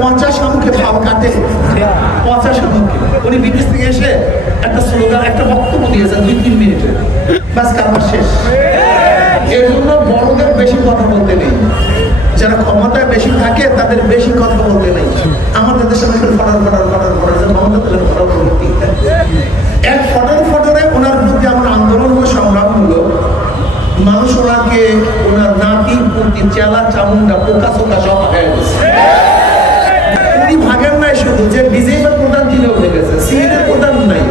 পচা শামুকে ভাব কাটে, পচা শামুকে। উনি বিদেশ থেকে এসে একটা স্লোগান, একটা বক্তব্য দিয়েছেন 2-3 মিনিটে, বাস কারবার শেষ। এর জন্য বড়দের বেশি কথা বলতে নেই, যারা ক্ষমতায় বেশি থাকে তাদের বেশি কথা বলতে নেই। আমাদের দেশে এক ফটরে ওনার বিরুদ্ধে আমার আন্দোলন ও সংগ্রাম হলো। মানুষ ওনাকে ওনার নাতি পুতি চেলা চামুন্ডা পোকা চোকা সব ভাগায় গেছে। উনি ভাগেন নাই, শুধু যে বিজেপির প্রধান তিনিও হয়ে গেছে, সিএনের প্রধান নাই,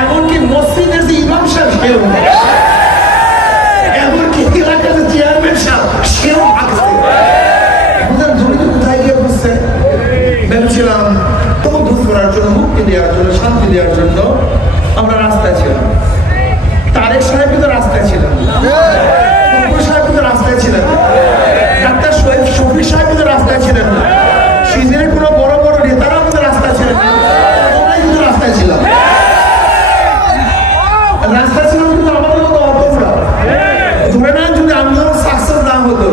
এমনকি মসজিদের যে ইমাম সাহেব সেও নাই, এমনকি এলাকার যে চেয়ারম্যান সাহেব সেও ভাগছে। বুঝলেন জড়িত কোথায় গিয়ে বুঝছে? ভেবেছিলাম তবু দূর করার জন্য, মুক্তি দেওয়ার জন্য, শান্তি দেওয়ার জন্য আমরা রাস্তায় ছিলাম। তারেক সাহেব কিন্তু রাস্তায় ছিলেন, সাহেব কিন্তু রাস্তায় ছিলেন, ডাক্তার শফি সাহেব কিন্তু রাস্তায় ছিলেন না, সিজনের কোনো বড় বড় নেতারা কিন্তু রাস্তায় ছিলেন না, আমরাই কিন্তু রাস্তায় ছিলাম। রাস্তায় ছিলাম কিন্তু আমাদের মতো অতটা ধরে না, যদি আন্দোলন সাকসেস না হতো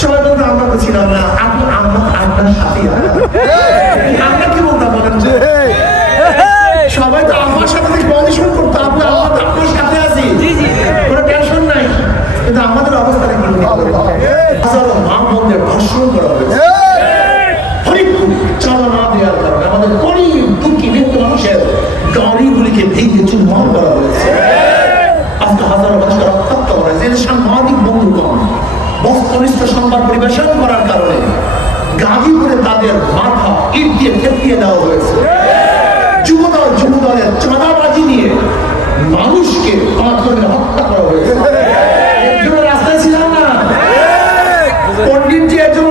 সবাই বলতো আমরা তো ছিলাম না, আমরা আপনার সাথে আমরা কি বলতাম বলেন? সবাই তো আমার সাথে কন্ডিশন করতো, আপনার সাথে আছি, কোনো টেনশন নাই। কিন্তু আমাদের অবস্থাটা কি হাজারো মা বোনদের ধর্ষণ করা হয়েছে, চাঁদা না দেওয়ার কারণে আমাদের গরিব দুঃখী নিত্য মানুষের গাড়িগুলিকে ভেঙে চুরমার করা হয়েছে। আজকে হাজারো মানুষকে রক্তাক্ত করা হয়েছে। সাংবাদিক বন্ধুগণ বস্তুনিষ্ঠ সংবাদ পরিবেশন করার কারণে গাজীপুরে তাদের মাথা ইট দিয়ে ফেটিয়ে দেওয়া হয়েছে। যুবদলের চাঁদাবাজি নিয়ে মানুষকে হত্যা করা হয়েছে। রাস্তায় ছিলাম না, পন্ডিতজি একজন